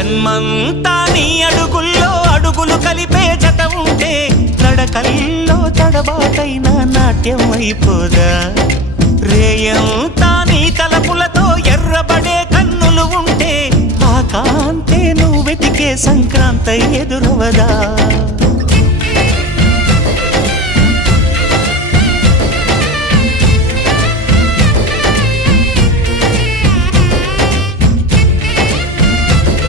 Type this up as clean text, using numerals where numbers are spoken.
జన్మంతా నీ అడుగుల్లో అడుగులు కలిపే జత ఉంటే నడకల్లో తడబాటైన నాట్యం అయిపోదా రేయంతా నీ తలపులతో ఎర్రబడే కన్నులు ఉంటే ఆ కాంతే నువ్వు వెతికే సంక్రాంతి ఎదురవదా